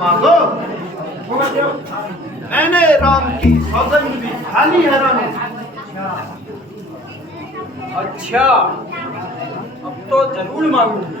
मांगो। मैंने राम की सौगंध भी खाली है रानी। अच्छा, अब तो जरूर मांगूंगी।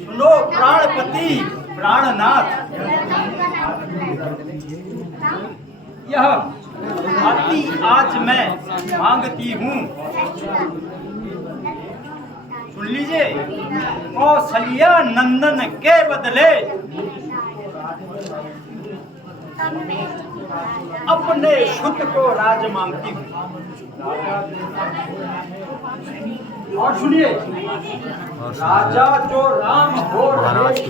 सुनो प्राणपति प्राणनाथ, यह हाथी आज मैं मांगती हूँ। सुन लीजिए, कौशल्या नंदन के बदले अपने शुद्ध को राज मांगती हूँ। और सुनिए, राजा जो राम हो रहे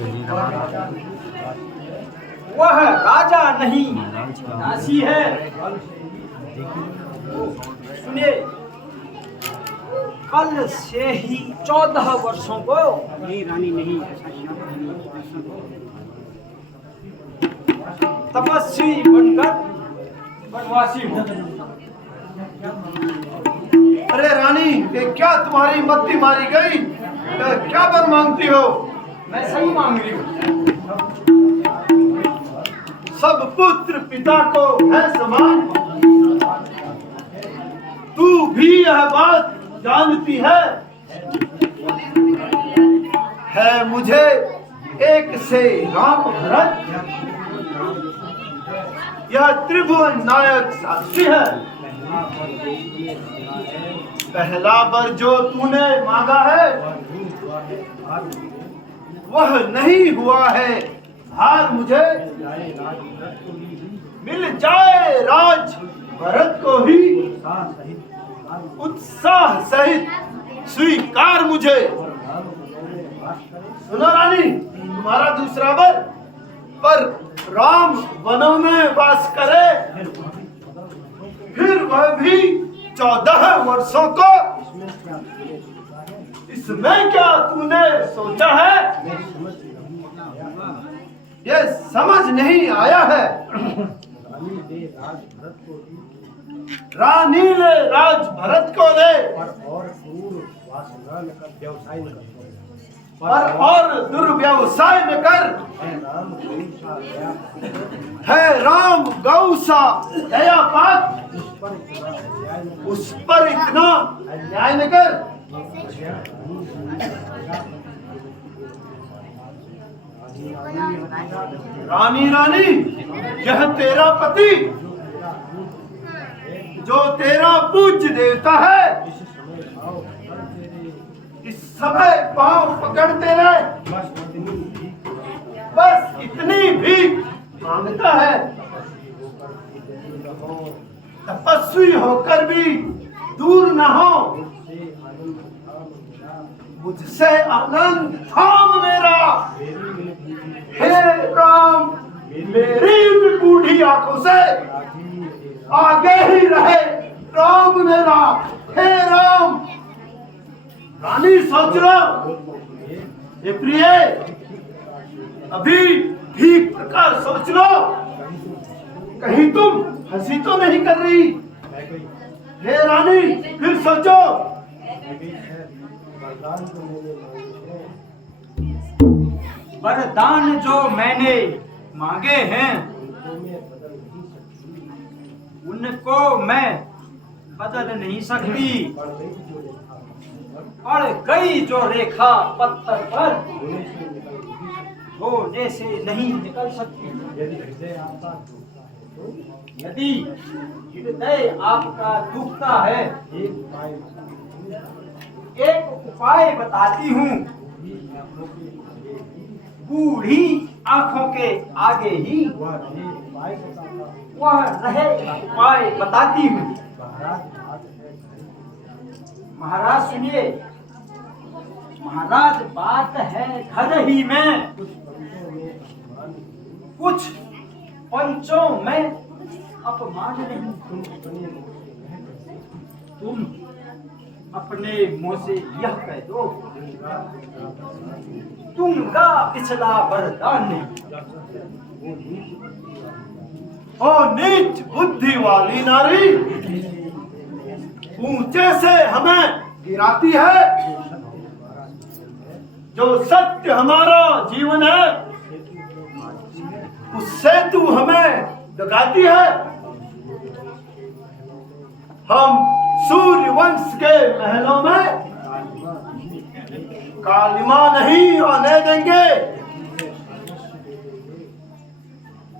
वह राजा नहीं दासी है। सुनिए, कल से ही 14 वर्षों को नहीं रानी नहीं, तपस्वी बनकर वनवासी हूँ। अरे रानी, ये क्या तुम्हारी मत्ती मारी गई? क्या वर मांगती हो? मैं सही मांग रही हूँ। सब पुत्र पिता को है समान, तू भी यह बात जानती है मुझे एक से राम भरत, यह त्रिभुवन नायक साक्षी है। पहला वर जो तूने मांगा है वह नहीं हुआ है, हार मुझे मिल जाए राज भरत को ही उत्साह सहित स्वीकार मुझे। सुनो रानी, तुम्हारा दूसरा वर, पर राम वनों में वास करे, फिर वह भी 14 वर्षों को। इसमें क्या तूने सोचा है? ये समझ नहीं आया है। रानी ले राज भरत को ले, और दुर्व्यवसाय न कर। है राम गौसा दया पात, उस पर इतना अन्याय न कर। रानी रानी, यह तेरा पति जो तेरा पूज्य देवता है, इस समय पांव पकड़ते रहे, बस इतनी भी मांगता है। तपस्वी होकर भी दूर न हो, मुझसे आनंद थाम मेरा। हे राम, मेरी बूढ़ी आंखों से आगे ही रहे राम मेरा। हे राम। रानी सोच लो, हे प्रिय, अभी ठीक प्रकार सोच लो, कहीं तुम हंसी तो नहीं कर रही? हे रानी, फिर सोचो। वरदान जो मैंने मांगे हैं उनको मैं बदल नहीं सकती। पड़ गई जो रेखा पत्थर पर, धोने से नहीं निकल सकती। यदि हृदय आपका दुखता है, एक उपाय बताती हूँ। बूढ़ी आंखों के आगे ही वह रहे उपाय बताती हूँ। महाराज सुनिए, महाराज बात है घर ही में, कुछ पंचों में अपमान नहीं। तुम अपने मुंह से यह कह दो, तुमका पिछला वरदान नहीं। ओ नीच बुद्धि वाली नारी, ऊंचे से हमें गिराती है। जो सत्य हमारा जीवन है उससे तू हमें दगाती है। हम सूर्य वंश के महलों में कालिमा नहीं होने देंगे।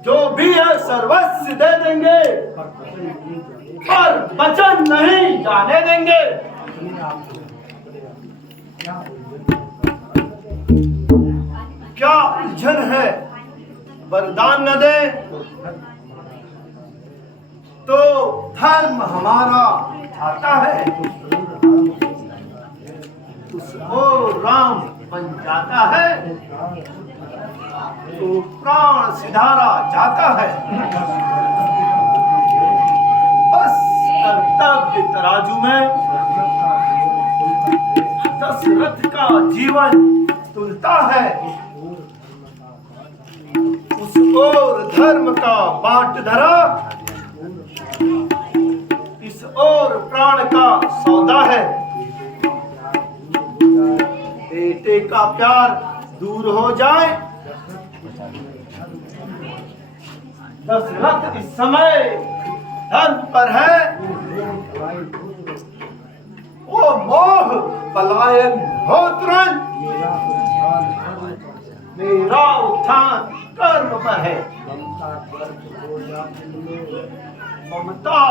जो भी है सर्वस्व दे देंगे, पर वचन नहीं जाने देंगे। क्या उलझन है, वरदान न दे तो धर्म हमारा आता है, उसको राम बन जाता है, तो प्राण सिधारा जाता है। बस कर्तव्य तराजू में दशरथ का जीवन तुलता है, उस ओर धर्म का बाट धरा, इस ओर प्राण का सौदा है। बेटे का प्यार दूर हो जाए, दशरथ इस समय धर्म पर है, वो मोह पलायन हो तुरंत, मेरा उत्थान कर्म पर है। ममता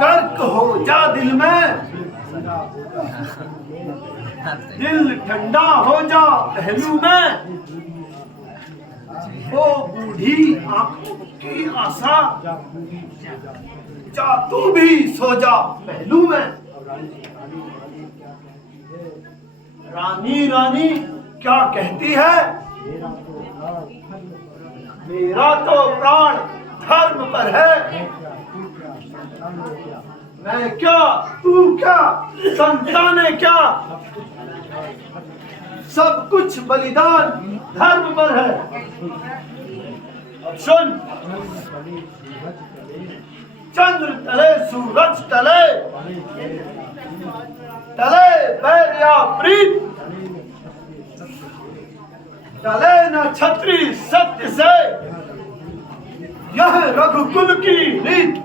गर्क हो जा दिल में, दिल ठंडा हो जा पहलू में, वो बूढ़ी आंखों की आशा, जा तू भी सो जा पहलू में। रानी रानी क्या कहती है, मेरा तो प्राण धर्म पर है, मैं क्या तू क्या संतानें क्या, सब कुछ बलिदान धर्म पर है। सुन, चंद्र तले सूरज तले, तले बैर या प्रीत, तले न छत्री सत्य से, यह रघुकुल की रीत।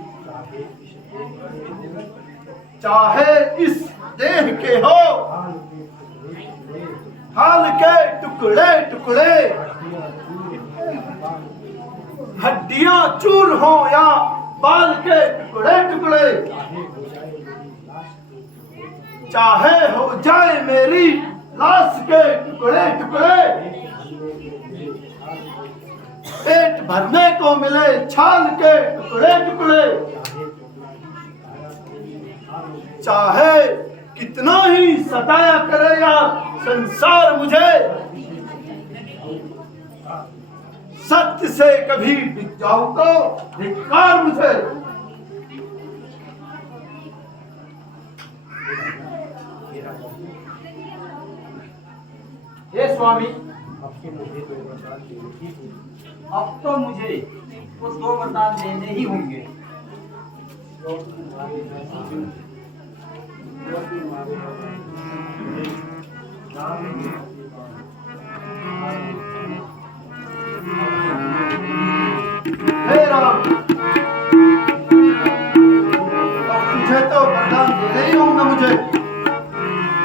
चाहे इस देह के हो हाल के टुकड़े टुकड़े, हड्डियां चूर हो या बाल के टुकड़े टुकड़े, चाहे हो जाए मेरी लाश के टुकड़े टुकड़े, पेट भरने को मिले छाल के टुकड़े टुकड़े, चाहे कितना ही सताया करे या संसार मुझे, सत्य से कभी बिक जाऊं तो धिक्कार मुझे। हे स्वामी, अब तो मुझे वो 2 वरदान देने ही होंगे।